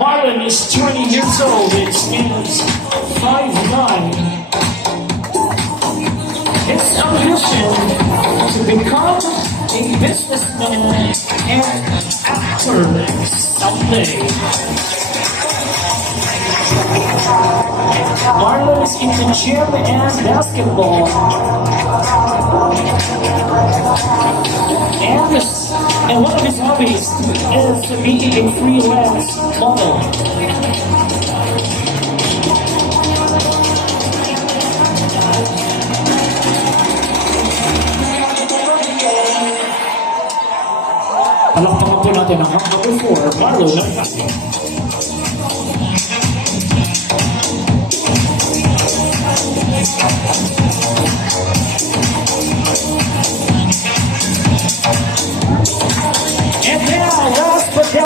Marlon is 20 years old. It stands 5'9". His ambition to become a businessman and actor someday. Marlon is into gym and basketball. And one of his hobbies is being a freelance model. Palakpakan po natin ang number 4, Marlon.